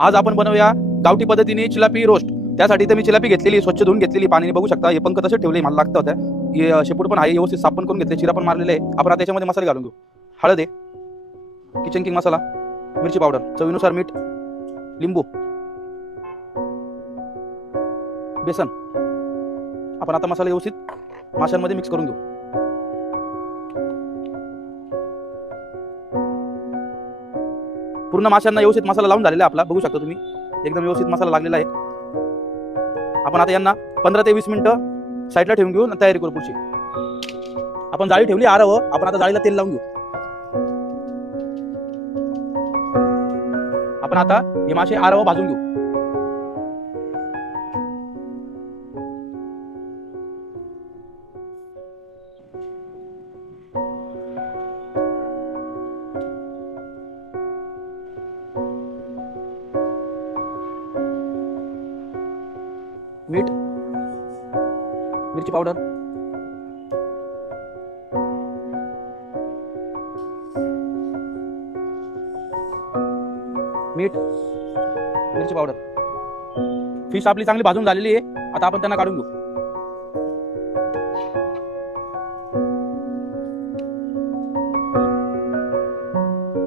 आज आपण बनवूया गावठी पद्धतीने चिलापी रोस्ट। त्यासाठी इथे मी चिलापी घेतलेली, स्वच्छ धुवून घेतलेली, पाण्याने बघू शकता। हे पंख तसे ठेवले, मला लागतं होतं। हे शेपूट पण आहे, व्यवस्थित साफ पण करून घेतले, चिरा पण मारलेले आहे। आपण आता याच्यामध्ये मसाले घालून घेऊ। हळद आहे, किचन किंग मसाला, मिरची पावडर, चवीनुसार मीठ, लिंबू, बेसन। आपण आता मसाला व्यवस्थित माशांमध्ये मिक्स करून घेऊ। पूर्ण माशांना व्यवस्थित मसाला लावून झालेला आहे आपला, बघू शकता तुम्ही, एकदम व्यवस्थित मसाला लागलेला आहे। आपण आता यांना 15 ते 20 मिनिटं साईडला ठेवून घेऊ, तयारी करू पुढची। आपण जाळी ठेवली आरावं, आपण आता जाळीला तेल लावून घेऊ। आपण आता हे मासे आरावं भाजून घेऊ। मीठ, मिरची पावडर, मीठ, मिरची पावडर। फिश आपली चांगली भाजून झालेली आहे, आता आपण त्यांना काढून घेऊ।